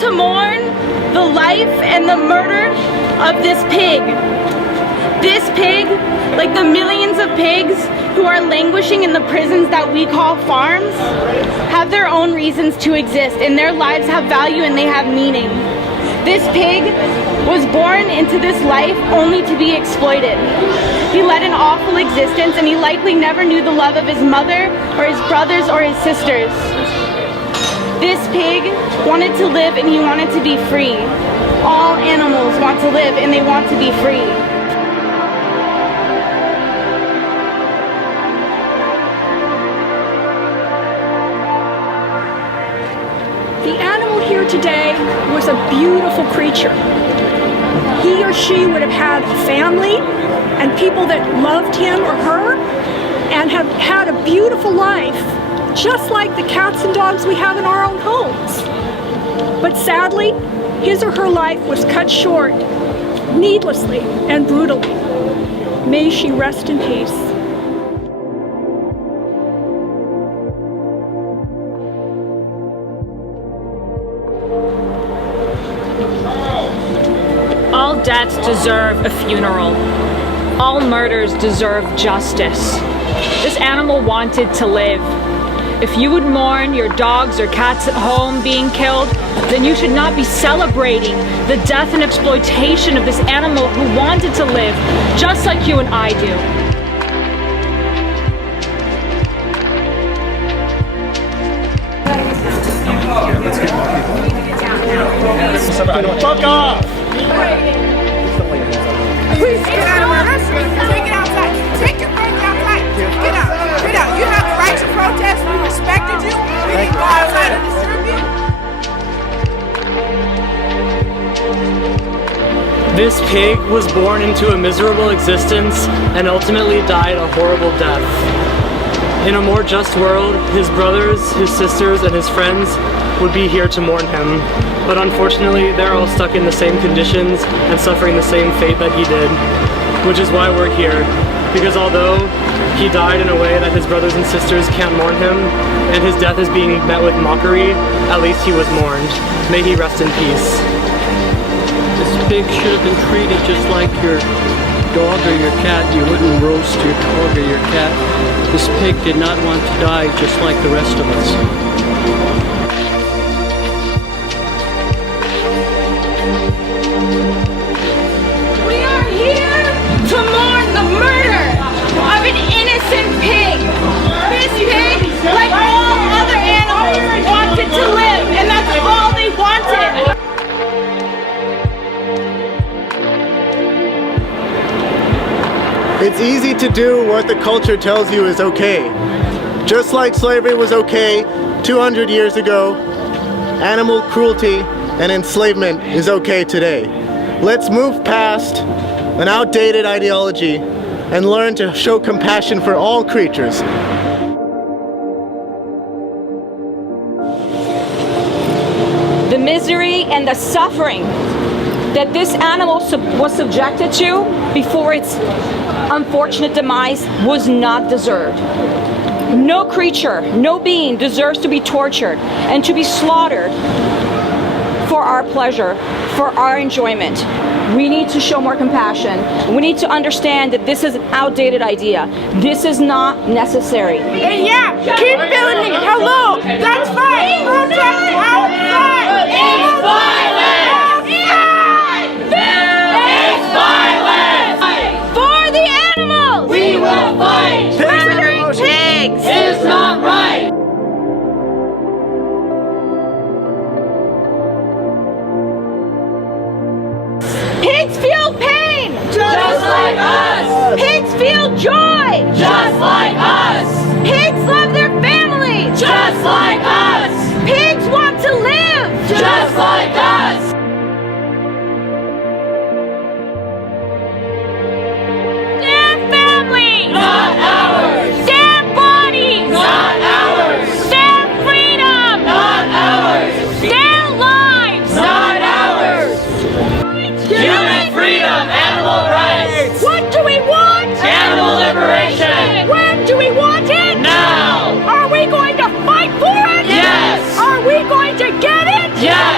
to mourn the life and the murder of this pig. This pig, like the millions of pigs who are languishing in the prisons that we call farms, have their own reasons to exist, and their lives have value and they have meaning. This pig was born into this life only to be exploited. He led an awful existence, and he likely never knew the love of his mother or his brothers or his sisters. This pig wanted to live and he wanted to be free. All animals want to live and they want to be free. The animal here today was a beautiful creature. He or she would have had a family and people that loved him or her and have had a beautiful life, just like the cats and dogs we have in our own homes. But sadly, his or her life was cut short, needlessly and brutally. May she rest in peace. All deaths deserve a funeral. All murders deserve justice. This animal wanted to live. If you would mourn your dogs or cats at home being killed, then you should not be celebrating the death and exploitation of this animal who wanted to live, just like you and I do. Fuck off! Please get out of my restaurant. Take it outside. Take your friends outside. Get out. Get out. You have the right to protest. We respected you. We didn't go outside and disturb you. This pig was born into a miserable existence and ultimately died a horrible death. In a more just world, his brothers, his sisters, and his friends would be here to mourn him. But unfortunately, they're all stuck in the same conditions and suffering the same fate that he did. Which is why we're here. Because although he died in a way that his brothers and sisters can't mourn him, and his death is being met with mockery, at least he was mourned. May he rest in peace. This pig should have been treated just like your dog or your cat. You wouldn't roast your dog or your cat. This pig did not want to die just like the rest of us. We are here to mourn the murder of an innocent pig. This pig, like all other animals, wanted to live, and that's all they wanted. It's easy to do what the culture tells you is okay. Just like slavery was okay 200 years ago, animal cruelty and enslavement is okay today. Let's move past an outdated ideology and learn to show compassion for all creatures. The misery and the suffering that this animal was subjected to before its unfortunate demise was not deserved. No creature, no being deserves to be tortured and to be slaughtered for our pleasure, for our enjoyment. We need to show more compassion. We need to understand that this is an outdated idea. This is not necessary. And yeah, keep feeling it. Hello. That's fine. Protest outside. It's violence. It's violence! For the animals! We will fight! Murdering pigs! It's not right! Pigs feel pain! Just like us! Pigs feel joy! Just like us! Pigs love their families! Just like us! Pigs want to live! Just like us! Their families! Not ours! Their bodies! Not ours! Their freedom! Not ours! Their lives! Not ours! Human freedom, animal rights! What do we want? Animal liberation! When do we want it? Now! Are we going to fight for it? Yes! Are we going to get it? Yes!